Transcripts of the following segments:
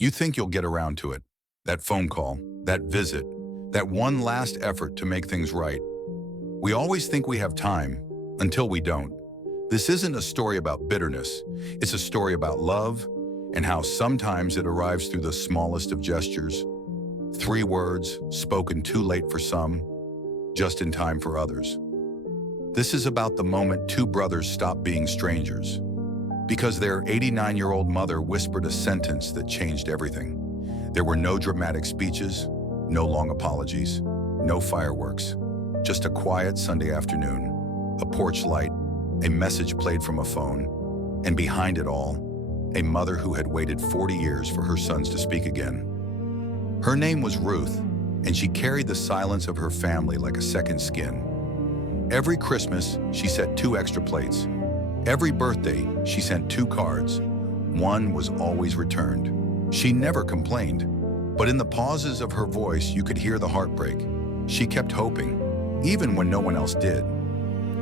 You think you'll get around to it. That phone call, that visit, that one last effort to make things right. We always think we have time, until we don't. This isn't a story about bitterness. It's a story about love and how sometimes it arrives through the smallest of gestures. 3 words, spoken too late for some, just in time for others. This is about the moment 2 brothers stopped being strangers, because their 89-year-old mother whispered a sentence that changed everything. There were no dramatic speeches, no long apologies, no fireworks, just a quiet Sunday afternoon, a porch light, a message played from a phone, and behind it all, a mother who had waited 40 years for her sons to speak again. Her name was Ruth, and she carried the silence of her family like a second skin. Every Christmas, she set 2 extra plates. Every birthday, she sent 2 cards. One was always returned. She never complained, but in the pauses of her voice, you could hear the heartbreak. She kept hoping, even when no one else did.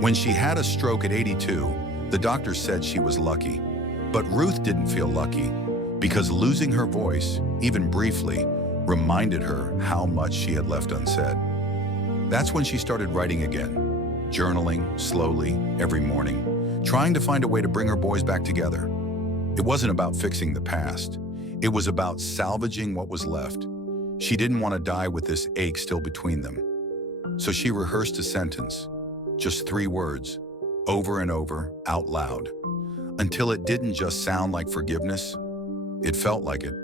When she had a stroke at 82, the doctor said she was lucky. But Ruth didn't feel lucky, because losing her voice, even briefly, reminded her how much she had left unsaid. That's when she started writing again, journaling slowly every morning, trying to find a way to bring her boys back together. It wasn't about fixing the past. It was about salvaging what was left. She didn't want to die with this ache still between them. So she rehearsed a sentence, just 3 words, over and over, out loud, until it didn't just sound like forgiveness, it felt like it.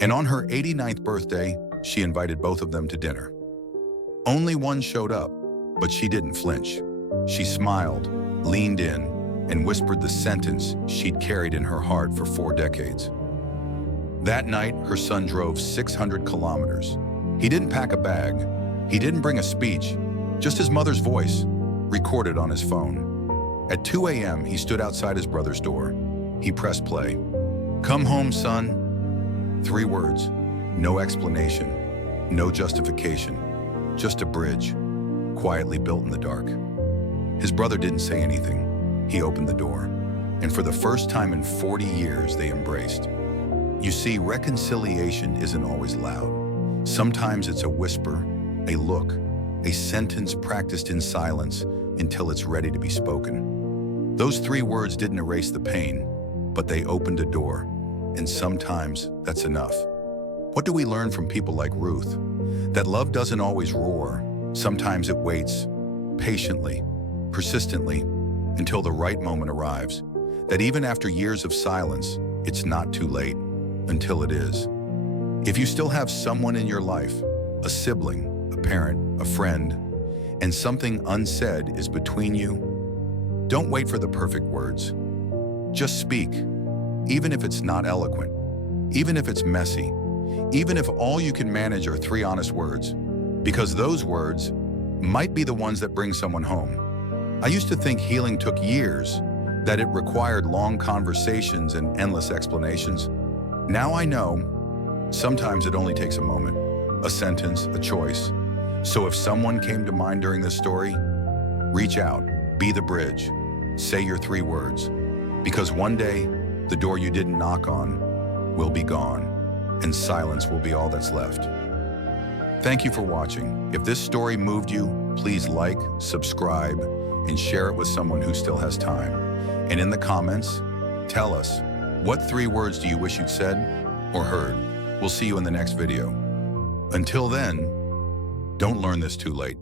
And on her 89th birthday, she invited both of them to dinner. Only one showed up, but she didn't flinch. She smiled, leaned in, and whispered the sentence she'd carried in her heart for 4 decades. That night, her son drove 600 kilometers. He didn't pack a bag. He didn't bring a speech, just his mother's voice, recorded on his phone. At 2 a.m., he stood outside his brother's door. He pressed play. "Come home, son." 3 words, no explanation, no justification, just a bridge, quietly built in the dark. His brother didn't say anything. He opened the door, and for the first time in 40 years, they embraced. You see, reconciliation isn't always loud. Sometimes it's a whisper, a look, a sentence practiced in silence until it's ready to be spoken. Those 3 words didn't erase the pain, but they opened a door, and sometimes that's enough. What do we learn from people like Ruth? That love doesn't always roar. Sometimes it waits, patiently, persistently, until the right moment arrives. That even after years of silence, it's not too late, until it is. If you still have someone in your life, a sibling, a parent, a friend, and something unsaid is between you, don't wait for the perfect words. Just speak, even if it's not eloquent, even if it's messy, even if all you can manage are 3 honest words, because those words might be the ones that bring someone home. I used to think healing took years, that it required long conversations and endless explanations. Now I know, sometimes it only takes a moment, a sentence, a choice. So if someone came to mind during this story, reach out, be the bridge, say your 3 words, because one day, the door you didn't knock on will be gone, and silence will be all that's left. Thank you for watching. If this story moved you, please like, subscribe, and share it with someone who still has time. And in the comments, tell us, what 3 words do you wish you'd said or heard? We'll see you in the next video. Until then, don't learn this too late.